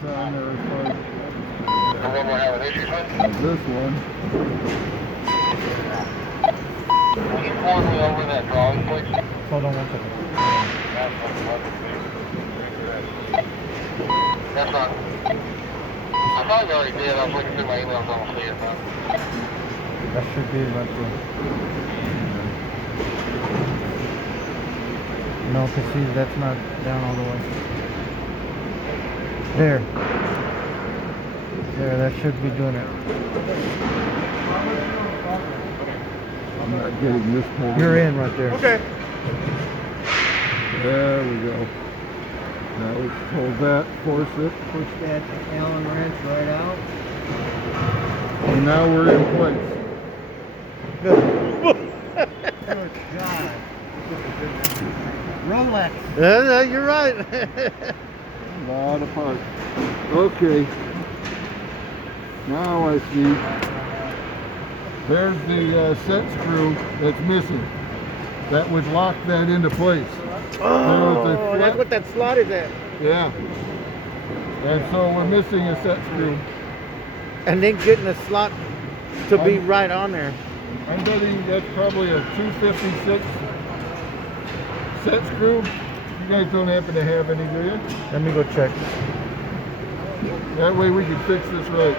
that's on there as far as The one we're having issues with? this one. Will you forward me over that drawing, please? Hold on one second. That's fine. I thought you already did. I was looking through my emails. I don't see it now. That should be right there. No, cause see, that's not down all the way. There. There, that should be doing it. I'm not getting this pulled. You're in right there. Okay. There we go. Now we hold that, force it, Push that Allen wrench right out. and now we're in place. Good. Good God. Rolex. Yeah, you're right. A lot of parts. Okay. Now I see. There's the set screw that's missing. That would lock that into place. Oh, that's what that slot is at. Yeah. And so we're missing a set screw. And then getting the slot to be right on there. I'm betting that's probably a 256 set screw. You guys don't happen to have any, do you? Let me go check. That way we can fix this right.